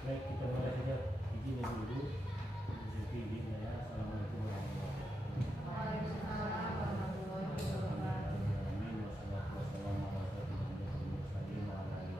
Baik, kita mulai saja. Izin dulu. Izin ya. Assalamualaikum warahmatullahi wabarakatuh. Wassalatu wassalamu ala asyrofil mursalin wa ala alihi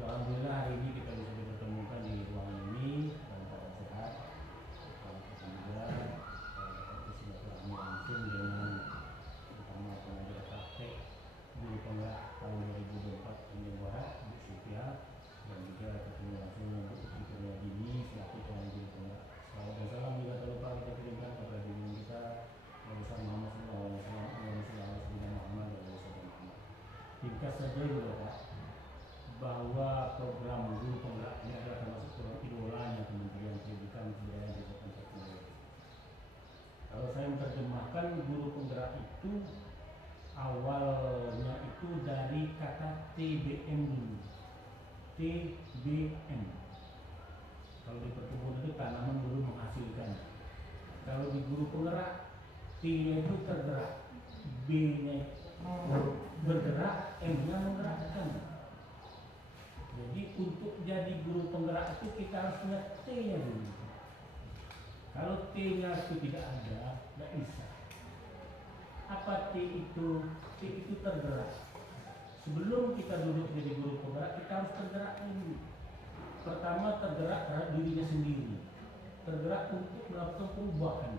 Alhamdulillah hari ini kita bisa dipertemukan di ruangan ini dalam keadaan sehat. Kita juga dapat bersilaturahmi langsung dengan utama pengajar praktek guru penggerak tahun 2024 ini Barat, Bu Sylvia, dan juga ketemu langsung untuk Ibu Dini selaku tuan guru penggerak. Salam dan salam juga tak lupa kita kirimkan kepada guru kita Rasulullah Muhammad SAW. Ringkas saja dulu Pak, bahwa program guru penggerak ini adalah termasuk program idolanya Kementerian Pendidikan, Kebudayaan dan Teknologi. Kalau saya menerjemahkan guru penggerak itu awalnya itu dari kata TBM dulu. TBM. Kalau di perkebunan itu tanaman baru menghasilkan. Kalau di guru penggerak, T-nya itu tergerak, B-nya bergerak, M-nya menggerakkan. Jadi untuk jadi guru penggerak itu kita harus punya T-nya dulu. Kalau T-nya itu tidak ada, tidak bisa. Apa T itu? T itu tergerak. Sebelum kita duduk jadi guru penggerak, kita harus tergerak dulu. Pertama tergerak terhadap dirinya sendiri, tergerak untuk melakukan perubahan.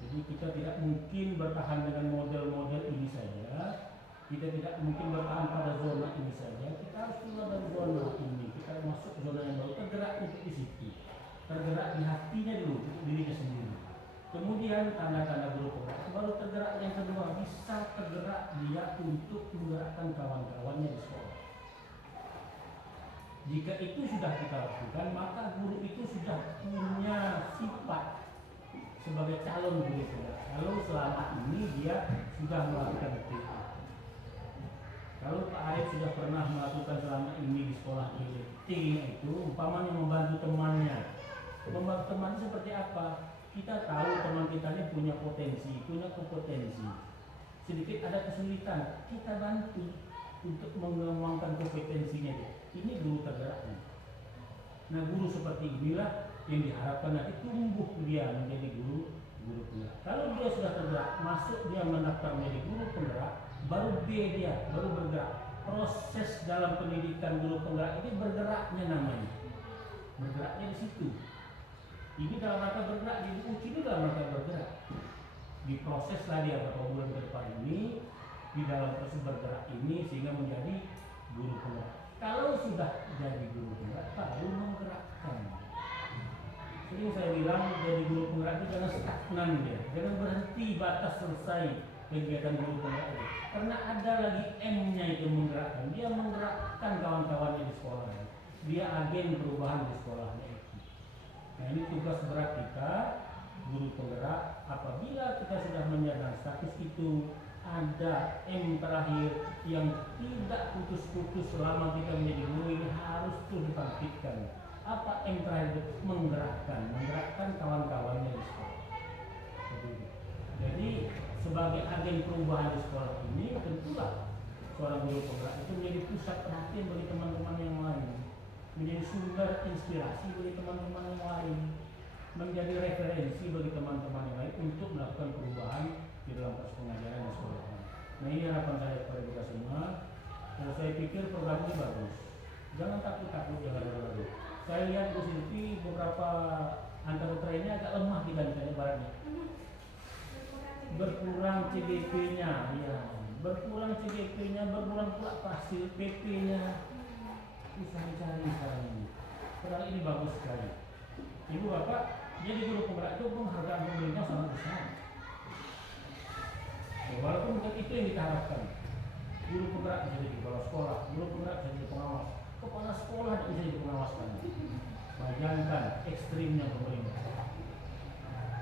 Jadi kita tidak mungkin bertahan dengan model-model ini saja. Kita tidak mungkin bertahan pada zona ini saja. Kita harus keluar dari zona ini. Kita masuk zona yang baru, tergerak untuk di situ. Tergerak di hatinya dulu, untuk dirinya sendiri. Kemudian tanda-tanda guru penggerak baru tergerak yang kedua, bisa tergerak dia untuk menggerakkan kawan-kawannya di sekolah. Jika itu sudah kita lakukan, maka guru itu sudah punya sifat sebagai calon guru penggerak. Kalau selama ini dia sudah melakukan itu. Kalau Pak Arif sudah pernah melakukan selama ini di sekolah T itu, umpamanya membantu temannya. Membantu teman seperti apa? Kita tahu teman kita ini punya potensi, punya kompetensi. Sedikit ada kesulitan, kita bantu untuk mengembangkan kompetensinya dia. Ini guru tergeraknya. Nah, guru seperti inilah yang diharapkan nanti tumbuh dia menjadi guru penggerak. Kalau dia sudah tergerak, masuk dia mendaftar menjadi guru penggerak, baru B dia baru bergerak. Proses dalam pendidikan guru penggerak ini bergeraknya namanya. Bergeraknya di situ. Ini dalam rangka bergerak, diuji ini dalam rangka bergerak. Diproseslah dia beberapa bulan ke depan ini di dalam proses bergerak ini sehingga menjadi guru penggerak. Kalau sudah jadi guru penggerak, baru menggerakkan. Sering saya bilang jadi guru penggerak itu jangan stagnan dia, jangan berhenti batas selesai kegiatan guru penggerak itu. Karena ada lagi M-nya itu menggerakkan. Dia menggerakkan kawan-kawannya di sekolah. Dia agen perubahan di sekolahnya itu. Nah, ini tugas berat kita guru penggerak. Apabila kita sudah menyadari status itu, ada M terakhir yang tidak putus-putus selama kita menjadi guru, ini harus terus dibangkitkan. Apa M terakhir? Menggerakkan kawan-kawannya di sekolah. Jadi sebagai agen perubahan di sekolah ini, tentulah seorang guru penggerak itu menjadi pusat perhatian bagi teman-teman yang lain, menjadi sumber inspirasi bagi teman-teman yang lain, menjadi referensi bagi teman-teman yang lain untuk melakukan perubahan di dalam proses pengajaran di sekolah. Nah, ini harapan saya kepada kita semua. Dan saya pikir program ini bagus. Jangan takut-takut, jangan ragu-ragu. Saya lihat Bu Silvi beberapa angka ini agak lemah dibandingkan baratnya. Berkurang CGP-nya, ya. Berkurang CGP-nya, berkurang pula hasil PP-nya. bagus sekali. Ibu bapak, jadi guru penggerak itu penghargaan pemerintah sangat besar. Walaupun bukan itu yang kita harapkan. Guru penggerak bisa jadi kepala sekolah, guru penggerak bisa jadi pengawas, kepala sekolah tidak bisa jadi pengawas kan. Bayangkan ekstrimnya pemerintah.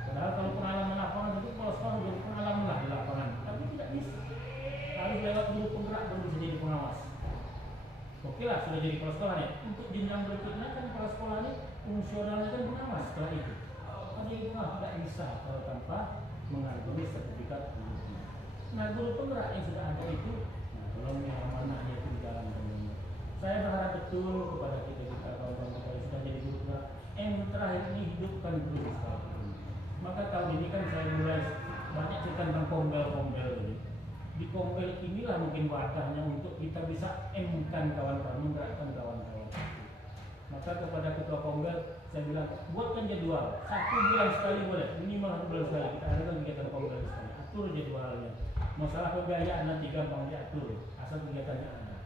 Padahal kalau pengalaman lapangan itu kepala sekolah jadi pengalaman lah di lapangan, tapi tidak bisa. Harus lewat guru penggerak baru bisa jadi pengawas. Oke lah, sudah jadi kepala sekolah nih. Untuk jenjang berikutnya kan kepala sekolah ini fungsionalnya kan pengawas setelah itu. Tapi itu tidak bisa kalau tanpa mengantongi sertifikat guru. Nah, guru penggerak yang sudah ada itu, nah, tolong yang amanahnya itu dijalankan. Saya berharap betul kepada kita kawan-kawan kita yang sudah jadi guru penggerak. Terakhir ini hidupkan guru sekolah. Maka tahun ini kan saya mulai banyak cerita tentang pombel-pombel ini. Di pombel inilah mungkin wadahnya untuk kita bisa M-kan kawan-kawan, menggerakkan kawan-kawan. Maka kepada ketua pombel saya bilang, buatkan jadwal 1 bulan sekali boleh, minimal 1 bulan sekali kita adakan kegiatan pombel sekali. Atur jadwalnya. Masalah pembiayaan nanti gampang diatur, asal kegiatannya ada.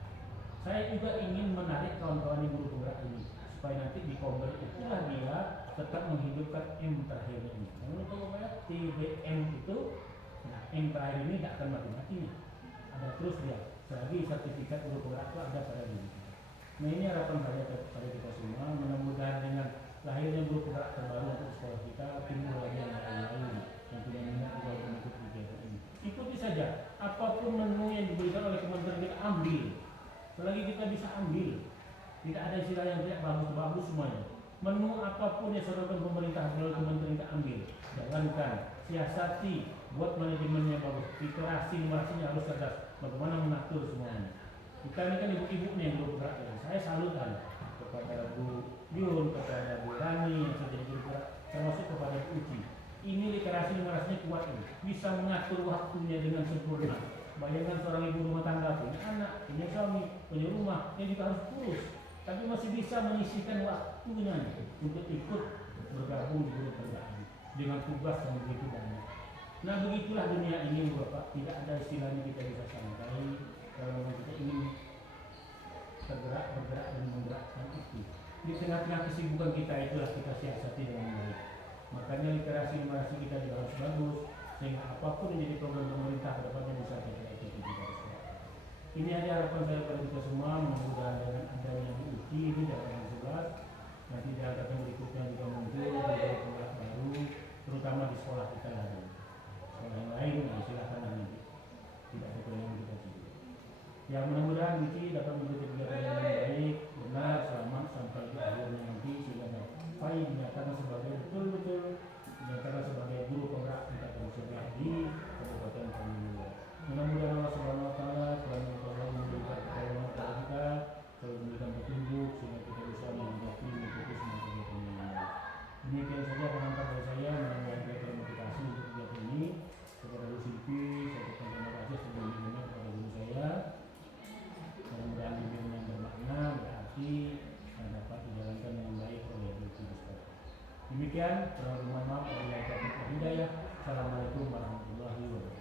Saya juga ingin menarik kawan-kawan di guru penggerak ini supaya nanti di pombel itulah dia tetap menghidupkan M terakhir ini. Menurut saya TBM itu, nah M terakhir ini tidak akan mati-mati, ada terus dia. Selagi sertifikat guru penggerak itu ada pada diri kita. Nah ini harapan saya kepada kita semua. Mudah-mudahan dengan lahirnya guru penggerak terbaru untuk sekolah kita, timbul lagi yang lain yang tidak minat juga mengikuti kegiatan ini. Ikuti saja, apapun menu yang diberikan oleh kementerian kita ambil. Selagi kita bisa ambil, tidak ada istilah yang tidak bagus-bagus semuanya. Menu apapun yang disodorkan pemerintah melalui kementerian kita ambil, jalankan, siasati, buat manajemen yang bagus. Literasinya harus cerdas, bagaimana mengatur semuanya. Kita ini kan ibu-ibu nih yang guru penggerak. Saya salutkan kepada Bu Yun, kepada Bu Rani yang sudah jadi guru penggerak, termasuk kepada Bu Uci. Ini literasinya kuat ini, bisa mengatur waktunya dengan sempurna. Bayangkan seorang ibu rumah tangga, punya anak, punya suami, punya rumah, dia juga harus kurus, tapi masih bisa menyisihkan waktunya untuk ikut bergabung di guru penggerak dengan tugas yang begitu banyak. Nah begitulah dunia ini Bapak, tidak ada istilahnya kita bisa santai kalau kita ingin bergerak dan menggerakkan itu. Di tengah-tengah kesibukan kita itulah kita siasati dengan baik. Makanya literasi kita juga harus bagus, sehingga apapun yang jadi program pemerintah ke depannya bisa kita ikuti juga. Ini ada harapan saya pada kita semua, mudah-mudahan dengan adanya diuji ini dalam 11, nanti di angkatan berikutnya juga muncul program penggerak baru, terutama di sekolah kita lagi. Sekolah yang lain, nah, silakan nanti. Tidak sesuai yang kita cari. Yang mudah-mudahan Uci dapat mengikuti kegiatan yang baik, benar, selamat sampai di akhirnya nanti sehingga dapat dinyatakan sebagai betul-betul dinyatakan sebagai guru penggerak tingkat nasional di Kabupaten Tanjung. Mudah-mudahan Allah Subhanahu Wa Taala selalu memberikan pertolongan kepada kita, selalu memberikan petunjuk sehingga kita bisa mengikuti semua kegiatan ini. Demikian saja pengantar dari saya mengenai kegiatan motivasi untuk kegiatan ini. Kepada Bu Silvi, saya ucapkan terima kasih sebelumnya kepada guru saya. Mudah-mudahan bimbingan yang bermakna, berarti dan dapat dijalankan dengan baik oleh guru sekolah. Demikian, mohon maaf apabila ada hidayah. Assalamualaikum warahmatullahi wabarakatuh.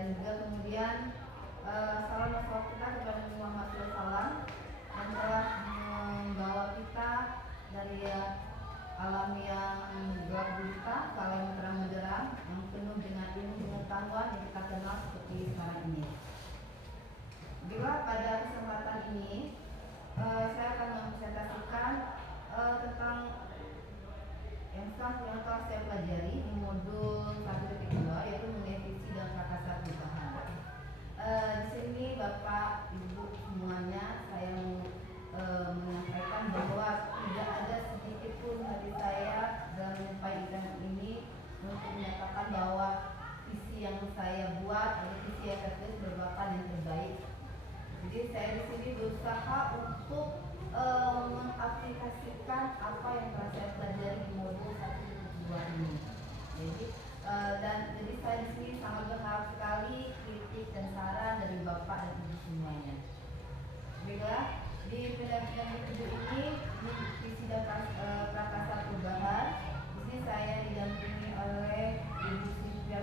Dan juga kemudian salam wassalam kita kepada Muhammad SAW cerdas, berbakat dan terbaik. Jadi saya di sini berusaha untuk mengaplikasikan apa yang telah saya pelajari di modul 1.2 ini. Jadi saya di sini sangat berharap sekali kritik dan saran dari Bapak dan Ibu semuanya. Baiklah, di pendampingan kedua ini visi dan prakasa perubahan. Di sini saya didampingi oleh Ibu Sylvia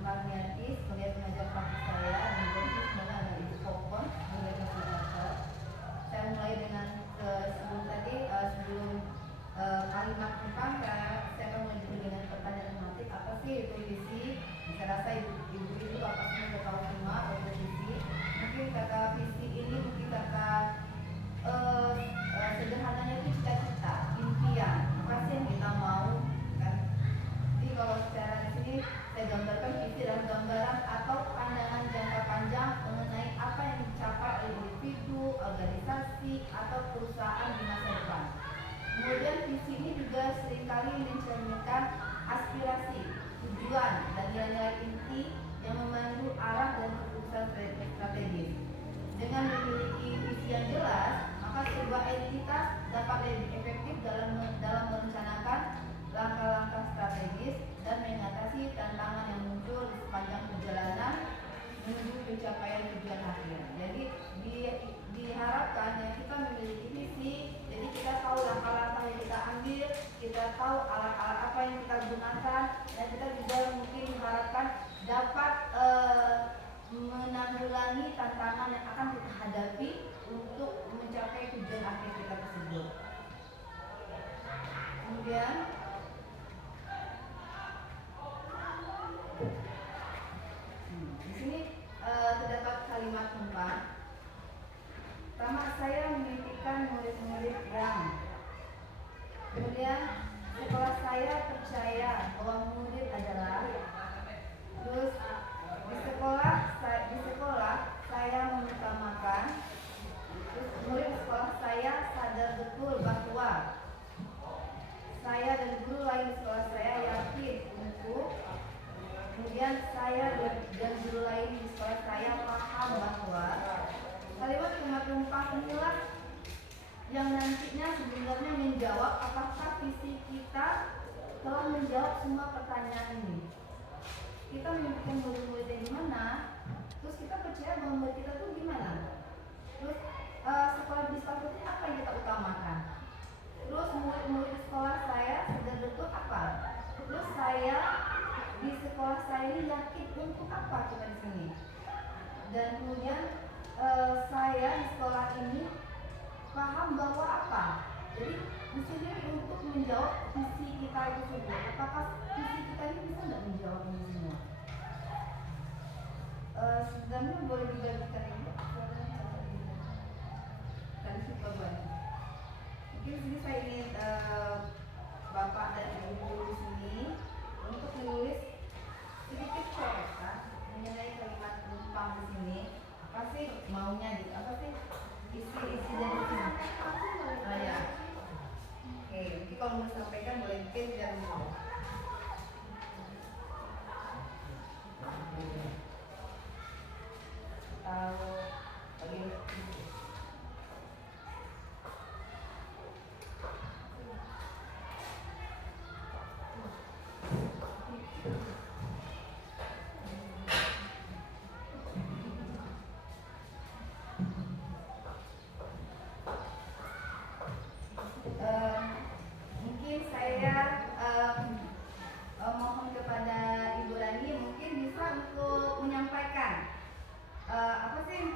Marniati sebagai pengajar praktis saya, dan juga semuanya ada Ibu Popon sebagai fasilitator. Saya mulai dengan sebelum kalimat tentang saya akan mulai dulu dengan pertanyaan tematik. Apa sih itu visi? Saya rasa ibu itu apa sih sudah tahu semua untuk visi. Mungkin kata visi ini kata sederhananya itu cita-cita, impian, apa sih yang kita mau kan? Jadi kalau secara di sini saya gambarkan visi dalam gambaran atau pandangan jangka panjang mengenai apa yang dicapai oleh individu, organisasi atau perusahaan di masa depan. Kemudian visi ini juga seringkali mencerminkan aspirasi, tujuan, dan nilai-nilai inti yang memandu arah dan keputusan strategis. Dengan memiliki visi yang jelas, maka sebuah entitas dapat lebih efektif dalam merencanakan langkah-langkah strategis dan mengatasi tantangan yang muncul di sepanjang perjalanan menuju pencapaian tujuan akhir. Jadi diharapkan ya kita memiliki visi, jadi kita tahu langkah-langkah yang kita ambil, kita tahu alat-alat apa yang kita gunakan, dan kita juga mungkin diharapkan dapat menanggulangi tantangan yang akan kita hadapi untuk mencapai tujuan akhir kita tersebut. Kemudian di sini terdapat kalimat tempat. Pertama, saya memimpikan murid-murid yang. Kemudian sekolah saya percaya bahwa murid adalah. Terus di sekolah saya mengutamakan. Terus murid sekolah saya sadar betul bahwa saya dan guru lain di sekolah saya yakin untuk. Kemudian saya dan guru lain di sekolah saya paham bahwa kalimat tumpang inilah yang nantinya sebenarnya menjawab apakah visi kita telah menjawab semua pertanyaan ini. Kita memimpikan murid-murid yang gimana, terus kita percaya bahwa murid kita tuh gimana, terus sekolah di sekolah ini apa yang kita utamakan, terus murid-murid di sekolah saya sadar betul apa, terus saya di sekolah saya ini yakin untuk apa kita di sini, dan kemudian saya di sekolah ini paham bahwa apa. Jadi di sini untuk menjawab visi kita itu semua. Apakah visi kita ini bisa nggak menjawab ini semua? Sebenarnya boleh dibagikan ini. Tadi super banyak. Mungkin di sini saya ingin Bapak dan Ibu di sini untuk menulis sedikit coretan mengenai kalimat numpang di sini. Apa sih maunya gitu? Apa sih isi dari sini? Ya. Oke, jadi kalau mau sampaikan boleh mungkin biar tahu. Mungkin saya mohon kepada Ibu Rani mungkin bisa untuk menyampaikan apa sih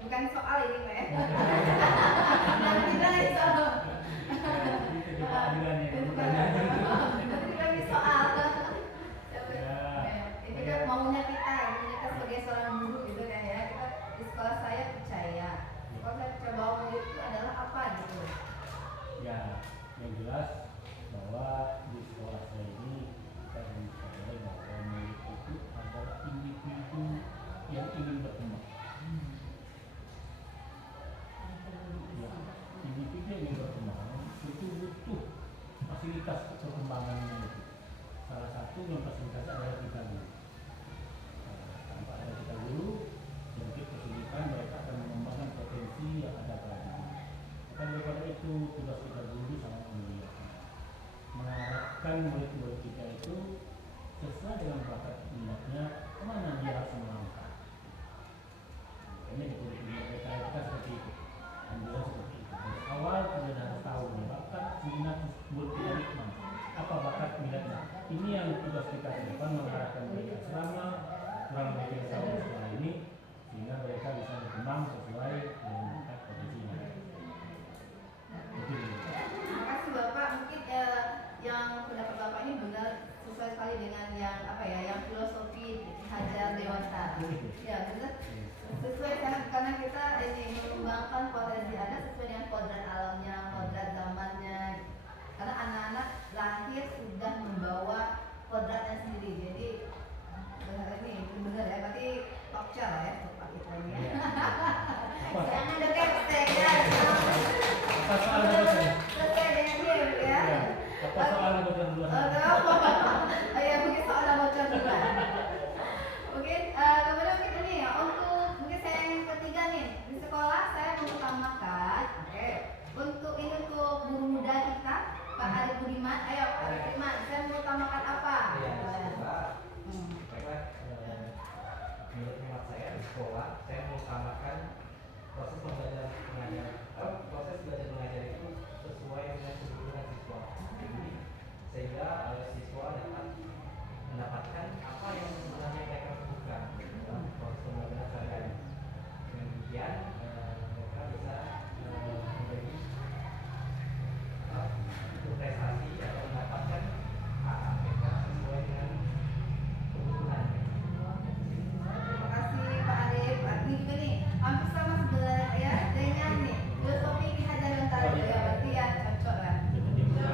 bukan soal ini Pak ya. Nanti kita lagi soal. Itu juga adilannya, Itu kan, pertanyaannya itu. nanti kita lagi soal. Ya. Ini kan maunya kita sebagai seorang guru gitu kan ya. Kita di sekolah saya percaya. Sekolah saya percaya bahwa murid itu adalah apa gitu. Ya, yang jelas bahwa di sekolah saya ini kita bisa sadar bahwa murid itu adalah individu yang ingin berkembang. Ya, individu yang ingin berkembang itu butuh fasilitas perkembangannya itu. Salah satu yang fasilitas adalah kita guru. Tanpa ada kita guru, sedikit kesulitan mereka akan mengembangkan potensi yang ada pada diri. Maka daripada itu tugas kita guru sangat mulia. Mengarahkan murid-murid kita itu sesuai dengan bakat minatnya kemana dia harus melangkah. Makanya di kurikulum mereka kita seperti itu. Anjuran seperti itu. Dari awal kita harus tahu nih bakat minat murid kita ini kemana. Apa bakat minatnya? Ini yang tugas kita ke depan mengarahkan mereka selama kurang lebih tahun sekolah ini sehingga mereka bisa berkembang sesuai dengan bakat potensinya. Terima kasih Bapak. Mungkin yang pendapat Bapak ini benar sesuai sekali dengan yang apa ya, yang filosofi Hajar Dewanta. Ya benar. Sesuai karena kita ini mengembangkan potensi anak sesuai dengan kodrat alamnya, kodrat zamannya. Karena anak-anak lahir sudah membawa kodratnya sendiri. Jadi ini benar ya. Berarti tokcer ya Bapak kita ini. Ya. Jangan dekat ya. Apa soal berikutnya? Selesai dengan dia ya. Apa soal berikutnya? Ya mungkin soal bocor juga. Mungkin kemudian mungkin ini ya untuk mungkin saya yang ketiga nih di sekolah saya mengutamakan untuk ini untuk guru muda kita Pak Ari Budiman. Ayo Pak Ari Budiman, saya mengutamakan apa? Menurut hemat saya di sekolah saya mengutamakan proses belajar mengajar itu sesuai dengan kebutuhan siswa. Jadi sehingga siswa dapat mendapatkan apa yang sebenarnya mereka butuhkan dalam proses pembelajaran sehari-hari. Dengan demikian mereka bisa memberi prestasi atau mendapatkan mereka sesuai dengan kebutuhan. Terima kasih Pak Arif. Ini juga nih hampir sama sebenarnya ya dengan nih filosofi Ki Hajar Dewanta ya, berarti ya cocok lah. Betul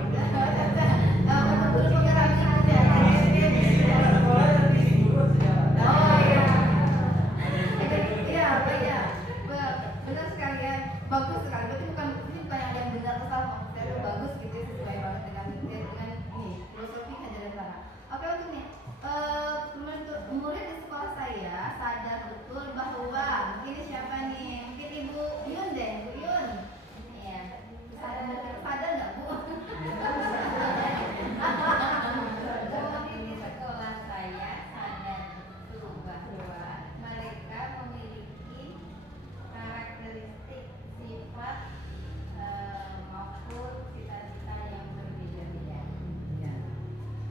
penggerak aja. Oh iya. Iya, iya. Benar sekali ya. Bagus sekali. Berarti bukan yang benar atau salah, maksudnya itu bagus gitu sesuai banget dengan ini filosofi Ki Hajar Dewanta. Oke untuk nih murid di sekolah saya sadar betul bahwa mungkin siapa nih? Mungkin Ibu Yun deh, Bu Yun. Iya. Sadar nggak Bu? Murid di sekolah saya sadar betul bahwa mereka memiliki karakteristik sifat maupun cita-cita yang berbeda-beda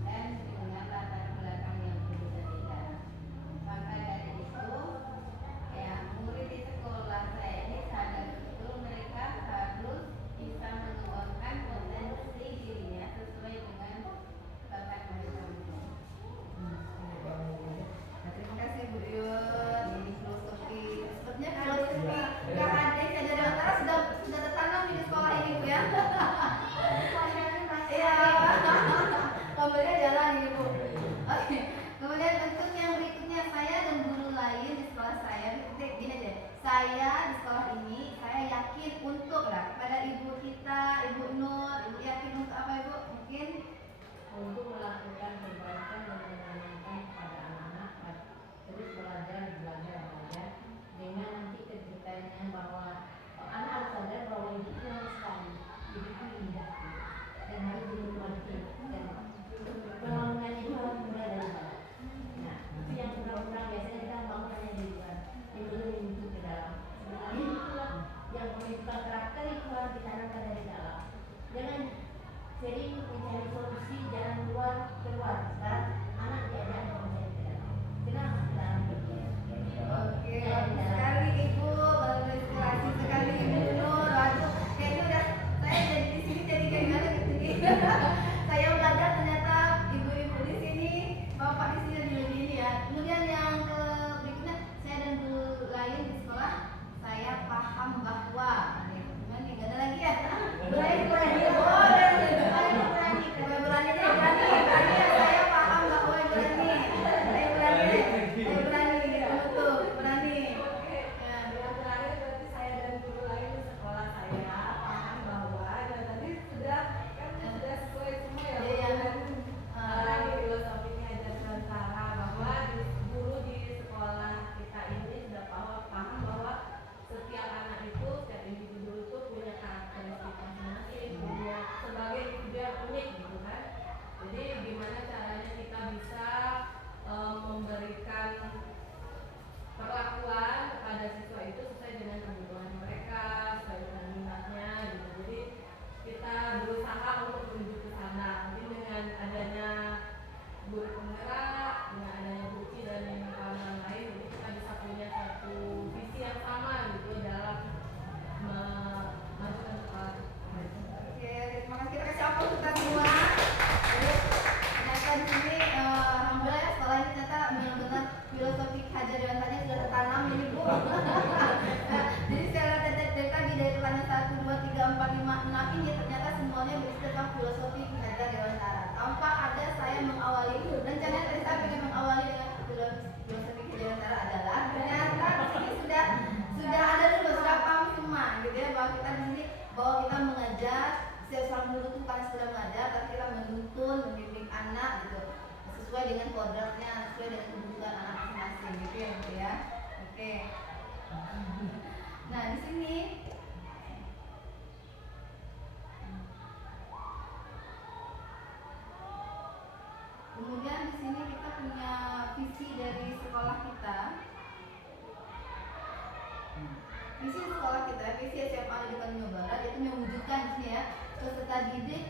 dan dengan latar belakang yang berbeda-beda. Maka dari itu, ya murid di sekolah saya ini sadar betul mereka harus bisa mengembangkan potensi dirinya sesuai dengan bakat mereka. Nah, terima kasih Bu Yun. Ini filosofi. Sepertinya filosofi KHD Ki Hajar Dewanta sudah tertanam di sekolah ini Bu ya. Iya. Kabarnya jalan ini Bu. Oke. Kemudian untuk yang berikutnya saya dan guru lain di sekolah saya, gini aja. Saya di sekolah ini saya yakin untuk lah pada ibu kita, Ibu Nur, ibu yakin untuk apa Ibu? Mungkin Untuk melakukan perbaikan dan menanamkan kepada anak-anak terus belajar dengan nanti kejutannya bahwa anak harus sadar bahwa hidup itu harus sekali, hidup itu indah dan harus dinikmati dan pembangunan itu harus mulai dari bawah. Nah itu yang kurang-kurang biasanya kita bangunnya di luar, yang belum dibentuk ke dalam. Sebenarnya itulah yang pembentukan karakter itu harus ditanamkan dari dalam. Jangan sering mencari solusi jalan keluar. Sekarang anak diajak mencari ke dalam. Kenapa ke dalam? Oke. Nah, di sini kemudian di sini kita punya visi dari sekolah kita. Visi sekolah kita, visi SMA di Tanjung Barat itu mewujudkan di sini ya, peserta didik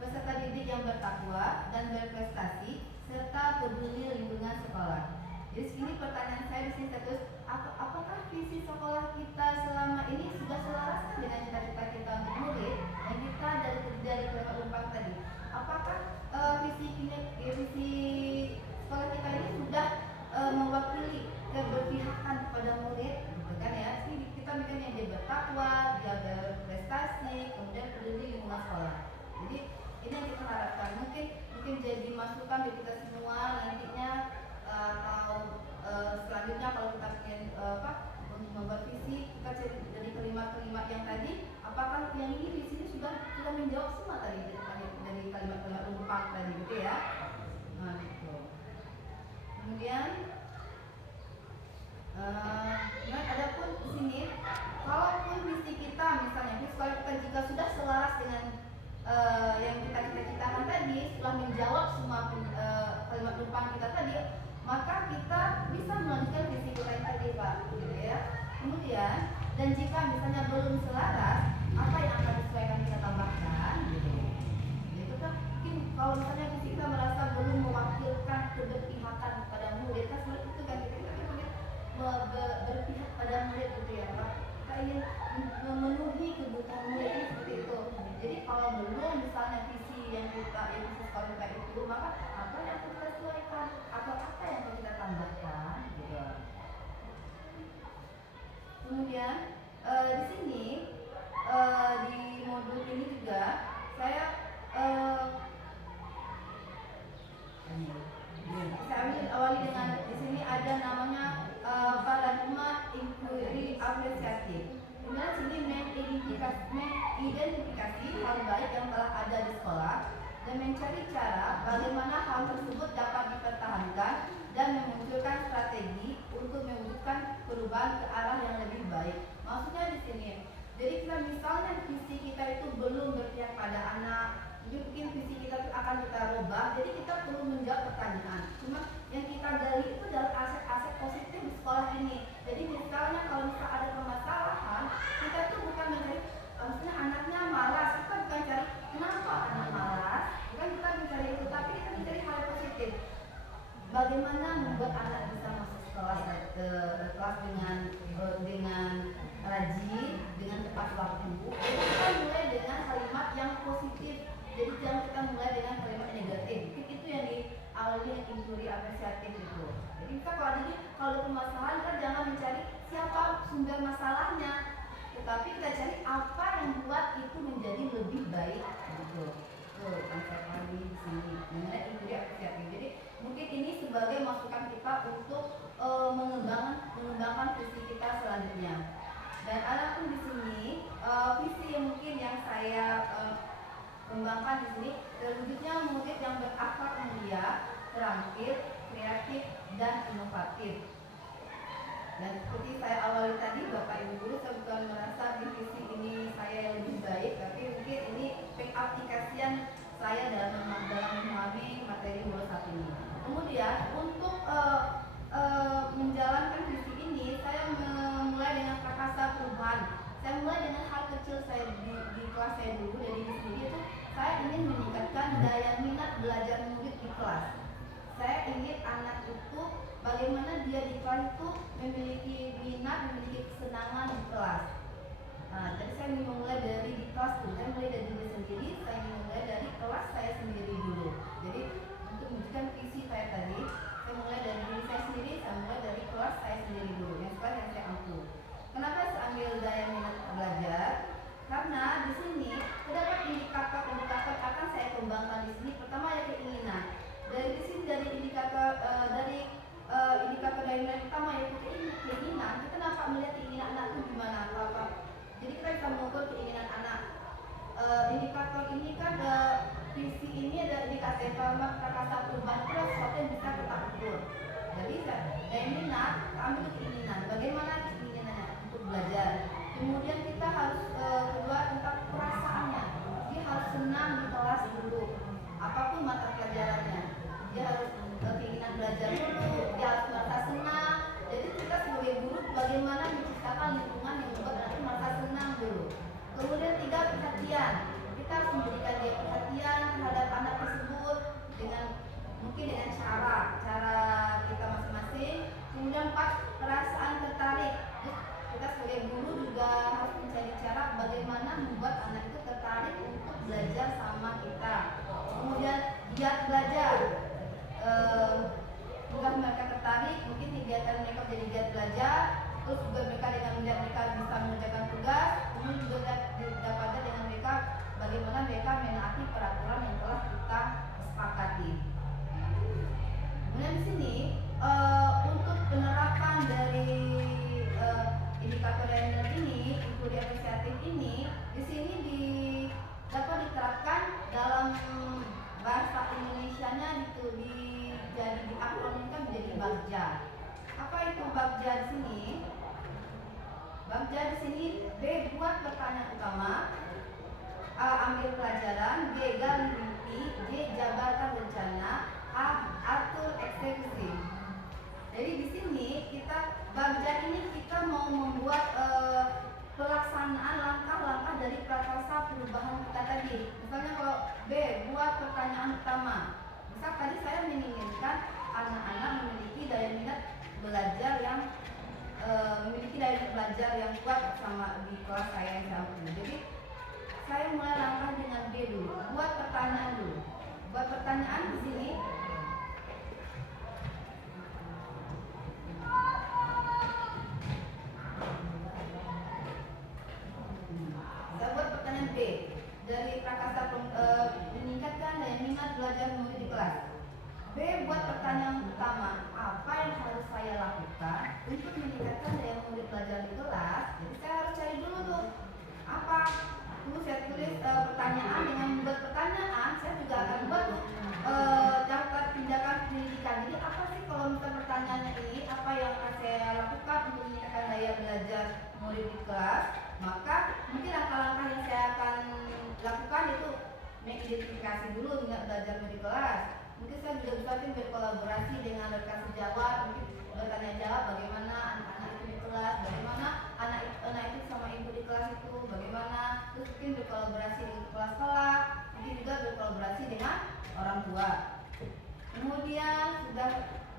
peserta didik yang bertakwa dan berprestasi serta peduli lingkungan sekolah. Jadi sini pertanyaan saya di sini terus, apakah visi sekolah kita selama ini sudah selaras dengan cita-cita kita untuk murid yang kita dari Kalimat Lumpang tadi? Apakah visi sekolah kita ini sudah mewakili keberpihakan kepada murid, gitu kan ya? Sini kita bikin yang dia bertakwa, dia berprestasi, kemudian peduli lingkungan sekolah. Jadi ini yang kita harapkan, mungkin jadi masukan bagi kita semua nantinya, atau selanjutnya kalau kita ingin untuk membuat visi, kita cari dari kalimat-kalimat yang tadi, apakah yang ini di sini sudah menjawab semua tadi dari kalimat-kalimat Lumpang tadi, gitu ya? Nah, gitu. Kemudian adapun di sini, kalaupun visi kita misalnya visi sekolah kita jika sudah selaras dengan yang kita cita-citakan tadi, setelah menjawab semua kalimat Lumpang kita tadi, maka kita bisa melanjutkan visi kita yang tadi, Pak, gitu ya. Kemudian, dan jika misalnya belum selaras, apa yang akan disesuaikan kita tambahkan, gitu. Itu kan mungkin kalau misalnya visi kita merasa belum mewakilkan keberpihakan pada murid, kan seperti itu kan kita ingin berpihak pada murid, gitu ya, Pak. Kita ingin memenuhi kebutuhan murid seperti itu. Jadi kalau belum misalnya visi yang kita sekolah kita itu, maka apa yang kita sesuaikan atau apa yang kita tambahkan, gitu. Kemudian di sini di modul ini juga saya awali dengan di sini ada namanya paradigma inquiry apresiatif. Kemudian sini mengidentifikasi hal baik yang telah ada di sekolah dan mencari cara bagaimana hal tersebut dapat dipertahankan dan memunculkan strategi untuk mewujudkan perubahan ke arah yang lebih baik. Maksudnya di sini, jadi kita misalnya visi kita itu belum berpihak pada anak, mungkin visi kita itu akan kita rubah, jadi kita perlu menjawab pertanyaan. Cuma yang kita gali itu adalah aset-aset positif di sekolah ini. Jadi misalnya kalau misal ada permasalahan, kita tuh bukan mencari, maksudnya anaknya malas, kita bukan cari kenapa anak malas, bukan kita mencari itu, tapi kita mencari hal positif. Bagaimana membuat anak bisa masuk kelas dengan rajin, dengan tepat waktu. Jadi kita mulai dengan kalimat yang positif. Jadi jangan kita mulai dengan kalimat negatif. Itu yang diawali inquiry apresiatif itu. Jadi kita kalau ada permasalahan, kita jangan mencari siapa sumber masalahnya, tetapi kita cari apa yang buat itu menjadi lebih baik. Gitu. Tuh konsep lagi di sini mengenai inquiry apresiatif. Jadi mungkin ini sebagai masukan kita untuk mengembangkan visi kita selanjutnya. Dan ada pun di sini visi yang mungkin yang saya kembangkan di sini, terwujudnya murid yang berakhlak mulia, terampil, kreatif, dan inovatif. Dan seperti saya awali tadi, Bapak Ibu Guru, saya bukan merasa di visi ini saya yang lebih baik, tapi mungkin ini pengaplikasian saya dalam memahami materi modul 1 ini. Kemudian untuk menjalankan visi ini, saya memulai dengan prakasa perubahan. Saya mulai dengan hal kecil saya di kelas saya dulu, dari di sini itu saya ingin meningkatkan daya minat belajar murid di kelas. Saya ingin anak itu bagaimana dia di kelas itu memiliki minat, memiliki kesenangan di kelas. Nah, jadi saya ingin memulai dari di kelas dulu. Saya mulai dari diri sendiri, saya ingin memulai dari kelas saya sendiri dulu. Jadi untuk mewujudkan visi saya tadi, saya mulai dari diri saya sendiri, saya mulai dari kelas saya sendiri dulu. Yang sekarang yang saya ampu. Kenapa saya ambil daya minat belajar? Karena di sini terdapat indikator akan saya kembangkan di sini. Pertama ya keinginan. Dari sini dari indikator indikator daya minat pertama yaitu keinginan. Kita dapat melihat keinginan anak itu gimana apa. Jadi kita bisa mengukur keinginan anak. Indikator ini kan visi ini ada indikator prakasa perubahan. Kita bagja. Apa itu bagja di sini? Bagja di sini B. Buat pertanyaan utama, A. Ambil pelajaran, B. Gali mimpi, D. Jabarkan rencana, A. Atur eksekusi. Jadi di sini kita bagja ini kita mau membuat pelaksanaan langkah-langkah dari prakarsa perubahan kita tadi. Misalnya kalau B. Buat pertanyaan utama. Misal tadi saya menginginkan anak-anak memiliki daya minat belajar yang kuat sama di kelas saya yang sama. Jadi saya mulai langkah dengan B dulu. Buat pertanyaan dulu. Buat pertanyaan di sini. Saya buat pertanyaan B dari prakarsa meningkatkan daya minat belajar murid di kelas. B. Buat pertanyaan utama, apa yang harus saya lakukan untuk meningkatkan daya murid belajar di kelas? Jadi saya harus cari dulu tuh apa. Dulu saya tulis pertanyaan. Dengan membuat pertanyaan saya juga akan buat daftar tindakan pendidikan. Jadi apa sih kalau misalnya pertanyaannya ini, apa yang akan saya lakukan untuk meningkatkan daya belajar murid di kelas? Maka mungkin langkah-langkah yang saya akan lakukan itu mengidentifikasi dulu minat belajar murid di kelas. Mungkin saya juga bisa berkolaborasi dengan rekan sejawat, mungkin bertanya jawab bagaimana anak-anak itu di kelas, bagaimana anak itu sama ibu di kelas itu, bagaimana, terus mungkin berkolaborasi dengan kepala sekolah, mungkin juga berkolaborasi dengan orang tua. Kemudian sudah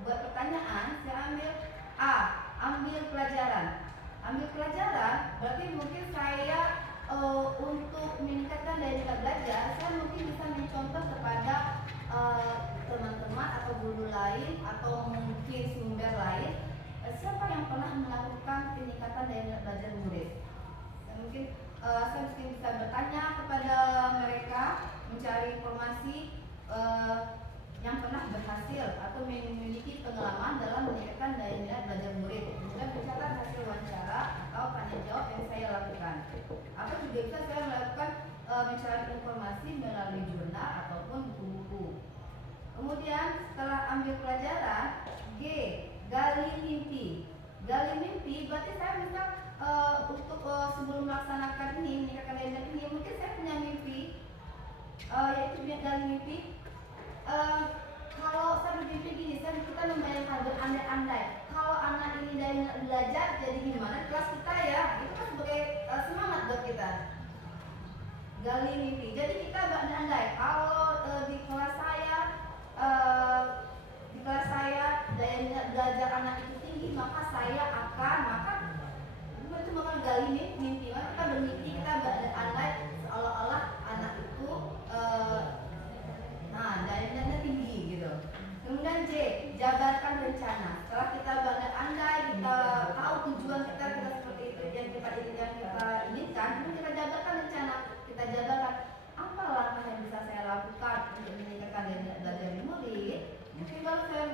buat pertanyaan, saya ambil A. Ambil pelajaran. Ambil pelajaran berarti mungkin saya untuk meningkatkan daya minat belajar, saya mungkin bisa mencontoh kepada teman-teman atau guru lain atau mungkin sumber lain, siapa yang pernah melakukan peningkatan daya minat belajar murid. Mungkin saya mungkin bisa bertanya kepada mereka, mencari informasi yang pernah berhasil atau memiliki pengalaman dalam meningkatkan daya minat belajar murid. Kemudian mencatat hasil wawancara atau tanya jawab yang saya lakukan. Atau juga bisa saya melakukan mencari informasi melalui jurnal ataupun buku-buku. Kemudian setelah ambil pelajaran, G. Gali mimpi. Gali mimpi berarti saya bisa untuk sebelum melaksanakan ini, meningkatkan daya minat ini, mungkin saya punya mimpi, yaitu gali mimpi. Kalau saya bermimpi gini, kita membayangkan berandai-andai kalau anak ini dari belajar jadi gimana kelas kita ya, itu kan sebagai semangat buat kita. Gali mimpi. Jadi kita berandai-andai kalau di kelas saya daya minat belajar anak itu tinggi, maka saya akan itu bakal gali mimpi. Maka kita bermimpi, kita berandai-andai seolah-olah anak itu daya minatnya tinggi gitu. Kemudian J. Jabarkan rencana. Setelah kita berandai-andai, kita tahu tujuan kita seperti itu yang kita inginkan, kemudian kita jabarkan rencana. Kita jabarkan apa langkah yang bisa saya lakukan untuk meningkatkan daya minat belajar murid. Mungkin baru saya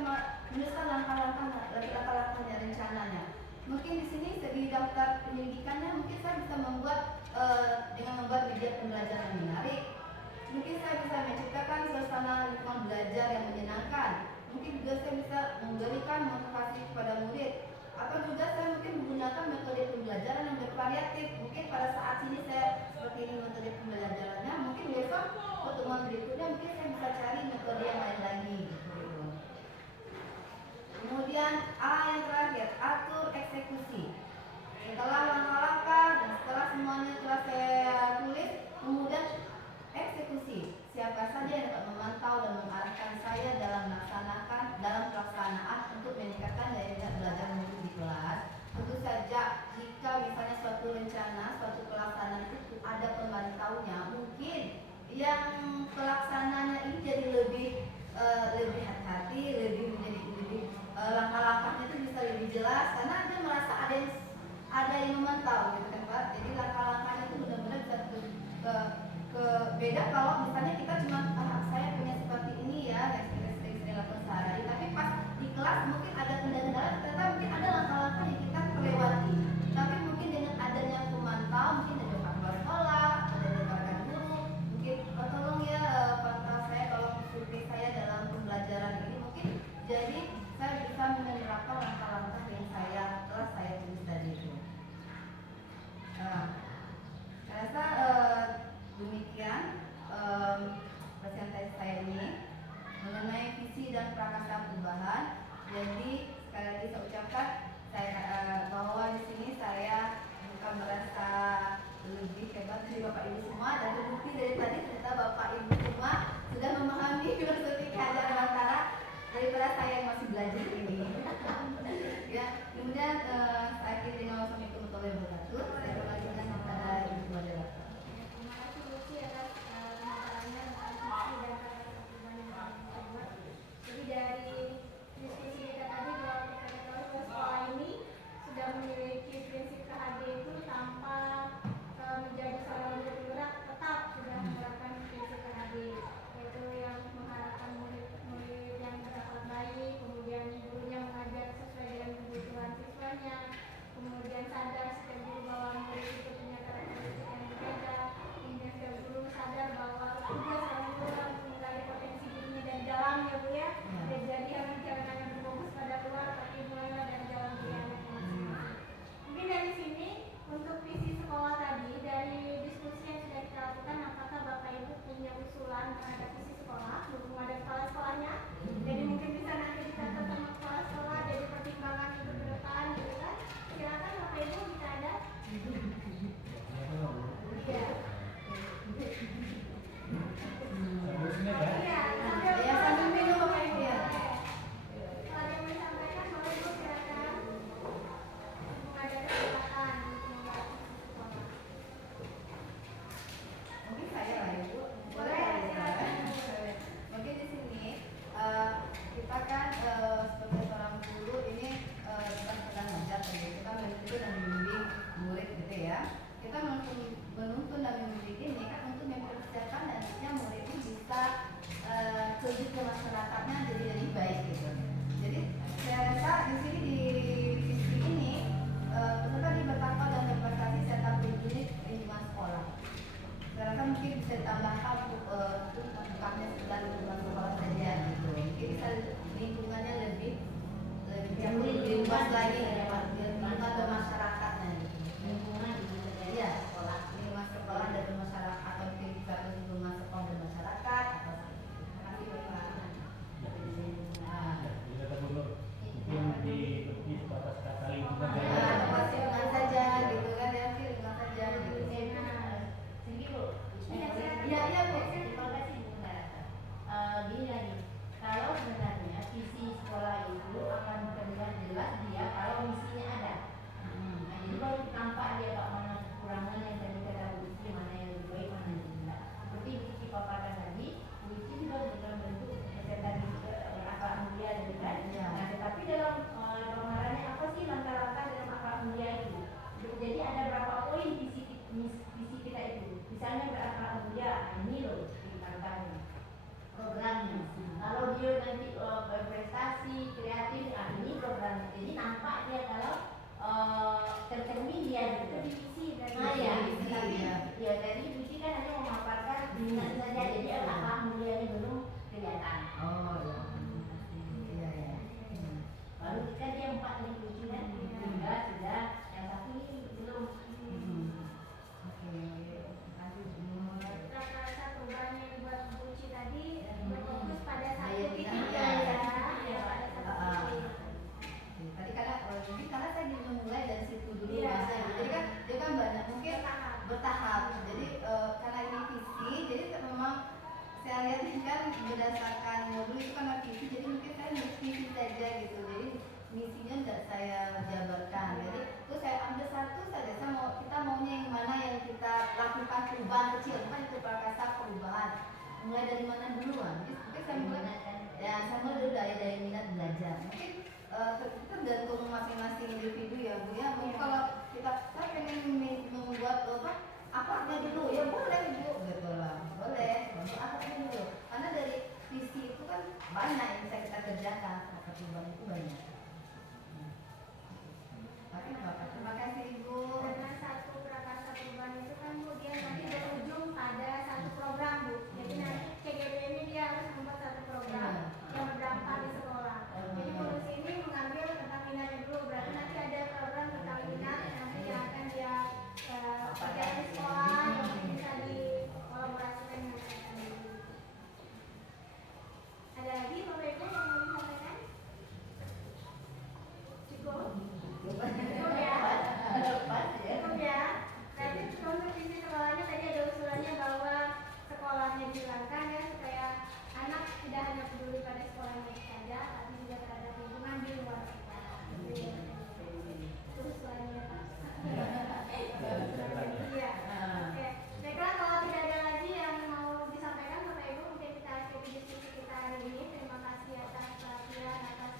menuliskan langkah-langkahnya, rencananya. Mungkin di sini di daftar pendidikannya mungkin saya bisa membuat dengan membuat media pembelajaran yang menarik. Mungkin saya bisa menciptakan suasana lingkungan belajar yang menyenangkan. Mungkin juga saya bisa memberikan motivasi kepada murid. Atau juga saya mungkin menggunakan metode pembelajaran yang bervariatif. Mungkin pada saat ini saya seperti ini metode pembelajarannya. Mungkin besok pertemuan berikutnya mungkin saya bisa cari metode yang lain lagi. Gitu. Kemudian A yang terakhir, atur eksekusi. Setelah langkah-langkah dan setelah semuanya telah saya tulis, kemudian eksekusi. Siapa saja yang dapat memantau dan mengarahkan saya dalam pelaksanaan untuk meningkatkan daya minat belajar murid di kelas. Tentu saja jika misalnya suatu rencana, suatu pelaksanaan itu ada pemantaunya, mungkin yang pelaksananya ini jadi lebih hati-hati, lebih langkah-langkahnya itu bisa lebih jelas karena dia merasa ada yang memantau gitu kan Pak. Jadi langkah-langkahnya itu benar-benar bisa beda kalau misalnya kita cuma saya punya seperti ini ya, yang sering-sering lakukan sehari-hari, tapi pas di kelas mungkin ada kendala-kendala, ternyata mungkin ada langkah-langkah yang kita kelewati. Tapi mungkin dengan adanya pemantau, mungkin dari kepala sekolah, dari rekan guru, mungkin tolong ya pantau saya, tolong survei saya dalam pembelajaran ini, mungkin jadi saya bisa saya ucapkan bahwa di sini saya bukan merasa lebih hebat dari Bapak Ibu semua, dan terbukti dari tadi ternyata Bapak Ibu semua sudah memahami filosofi kehadiran Bantara daripada saya yang masih belajar ini. Ya, kemudian saya akhiri dengan wassalamualaikum warahmatullahi wabarakatuh. Saya kembalikan kepada Ibu moderator. Terima kasih Lucy atas pemaparannya tentang visi dan karya yang telah dibuat. Jadi dari diskusi kita tadi bahwa kita ketahui bahwa sekolah ini sudah memiliki prinsip KHD itu tanpa menjadi seorang guru penggerak, tetap sudah menerapkan prinsip KHD, yaitu yang mengharapkan murid-murid yang berakhlak baik, kemudian gurunya mengajar sesuai dengan kebutuhan siswanya, kemudian sadar setiap guru bahwa murid itu punya karakteristik yang berbeda, kemudian setiap guru sadar bahwa tugas seorang guru harus menggali potensi dirinya dari dalamnya, Bu ya. Jadi harus jangan hanya berfokus pada luar, tapi mulailah dari dalam diri anak masing-masing. Mungkin dari sini untuk visi sekolah tadi, dari diskusi yang sudah kita lakukan, apakah Bapak Ibu punya usulan terhadap visi sekolah? Berhubung ada kepala sekolahnya, jadi mungkin bisa nanti dicatat sama kepala sekolah, jadi pertimbangan untuk ke depan, gitu kan? Silakan Bapak Ibu jika ada. Iya. Seharusnya kan? Iya, Ya, sambil minum Bapak Ibu ya. kalau ada yang mau disampaikan, Bapak Ibu silakan. Mumpung ada kesempatan untuk membahas visi sekolah. Mungkin saya lah Ibu. Boleh, ya? silakan. Mungkin di sini kita kan sebagai seorang guru ini kita sedang mengajar, kita menuntun dan membimbing murid gitu ya. Kita menuntun dan membimbing ini kan untuk mempersiapkan nantinya murid ini bisa terjun ke masyarakatnya jadi lebih baik gitu. Jadi saya rasa di sini di visi ini peserta bertakwa dan berprestasi serta peduli lingkungan sekolah. Saya rasa mungkin bisa ditambahkan untuk bukannya sekedar lingkungan sekolah saja gitu. Mungkin bisa lingkungannya lebih luas lagi, lingkungan bermasyarakatnya gitu. Lingkungan di Iya, sekolah. lingkungan sekolah dan bermasyarakat, atau mungkin bisa lingkungan sekolah dan masyarakat atau terima kasih Bapak. Nah, Jadi kata gubernur, mungkin di sebatas kata lingkungan ya, saja. tempat lingkungan saja gitu kan ya, lingkungan saja gitu. Tinggi Bu. Iya, silakan. Iya, Bu. Terima kasih Bu Narata. Gini lagi, kalau sebenarnya visi sekolah itu akan terlihat jelas dia kalau misinya ada. Nah, jadi baru nampak dia Pak mana kekurangan yang tadi kata Bu Ici, mana yang lebih baik, mana yang tidak. Seperti Bu Ici paparkan tadi, Bu Ici juga dalam bentuk peserta akhlak mulia gitu kan. Iya. Nah, tetapi dalam pemahamannya apa sih langkah-langkah dalam akhlak mulia itu? Jadi ada berapa poin visi kita itu? Misalnya berakhlak mulia, nah ini loh langkahnya, programnya. Kalau dia nanti berprestasi, kreatif, nah ini programnya. Jadi nampak dia kalau tercermin dia gitu. Itu divisi dari Nah ya, Visi, tapi ya. ya dari visi kan hanya memaparkan minat saja, jadi akhlak mulianya belum kelihatan. Oh iya. Iya ya. Baru kan dia 4 yang visi kan, sudah, yang satu ini belum. Oke, terima kasih Bu. rasa perubahan yang dibuat Bu Uci tadi berfokus pada satu Iya, titik iya. ya, ya, pada satu titik. Tadi karena mungkin karena saya dimulai dari situ dulu Iya. Mas. Jadi kan dia kan banyak mungkin bertahap. Jadi karena ini visi, jadi memang saya lihat ini kan berdasarkan modul itu kan visi, jadi mungkin saya nulis visi saja gitu. Jadi misinya tidak saya jabarkan. Jadi terus saya ambil satu saja. Kita maunya yang mana yang kita lakukan perubahan kecil, kan itu prakasa perubahan. Mulai dari mana duluan? Jadi mungkin saya mulai saya mulai dulu dari minat belajar. Mungkin itu tergantung masing-masing individu ya Bu ya. Mungkin kalau saya pengen membuat apa dulu ya boleh Bu, gitu lah, boleh untuk apa dulu, karena dari visi itu kan banyak yang bisa kita kerjakan, pertimbangan itu banyak. Tapi Bapak, terima kasih Ibu. Karena satu prakasa perubahan itu kan Bu, dia nanti berujung pada satu program Bu. Jadi nanti CGD ini dia harus membuat satu program yang berdampak di sekolah. Jadi Bu ini mengambil tentang minatnya dulu, berarti nanti ada program tentang minat nanti yang akan dia kerjakan di sekolah yang bisa dikolaborasikan dengan mereka. Ada lagi Bapak Ibu yang mau disampaikan? Cukup ya. Cukup ya. Nah, itu untuk visi sekolahnya tadi ada usulannya bahwa sekolahnya dihilangkan ya supaya anak tidak hanya peduli pada sekolahnya saja, tapi juga terhadap lingkungan di luar sekolah. Itu usulannya Pak. Iya. Oke. Baiklah, kalau tidak ada lagi yang mau disampaikan Bapak Ibu, mungkin kita akhiri diskusi kita hari ini. Terima kasih atas perhatian, atas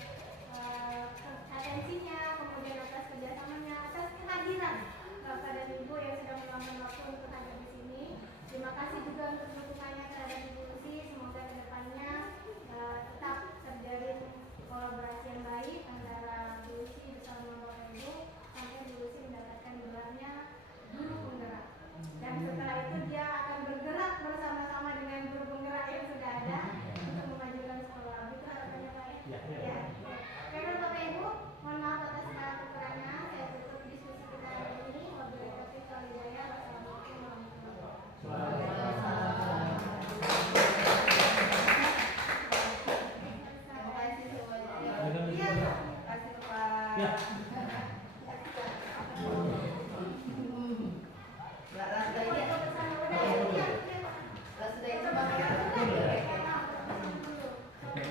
atensinya, kemudian atas kerjasamanya, atas kehadiran Bapak dan Ibu yang sudah meluangkan waktu untuk hadir di sini. Terima kasih juga untuk dukungannya terhadap Ibu Lucy. Semoga kedepannya tetap terjalin kolaborasi yang baik antara Bu Lucy bersama Bapak Ibu sampai Bu Lucy mendapatkan gelarnya guru penggerak. Dan setelah itu dia akan bergerak bersama-sama dengan guru penggerak yang sudah ada untuk memajukan sekolah. Itu harapannya Pak ya? Ya. Oke, Bapak Ibu, mohon maaf atas segala kekurangan. Saya tutup diskusi kita hari ini. Wabillahi taufiq wal hidayah. Wassalamualaikum warahmatullahi wabarakatuh. Terima kasih semuanya. Iya. Terima kasih Pak. Ya. Lah sudah ini. Foto bersama udah. Iya. Iya. Lah sudah itu makanya.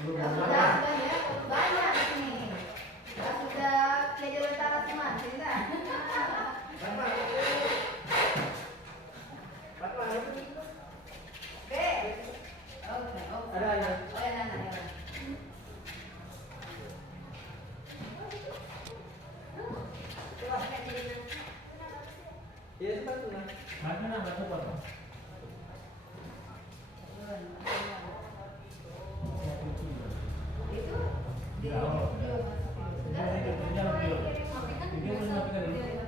Dulu Lah sudah ya, banyak di sini. Lah sudah kejar utara semua, cerita. B. Oh, Ada. Oh, ya, Nana, ya. Iya, sepatu nah. mana batu apa? Itu Ya, oh. sudah. Dia belum matikan ini.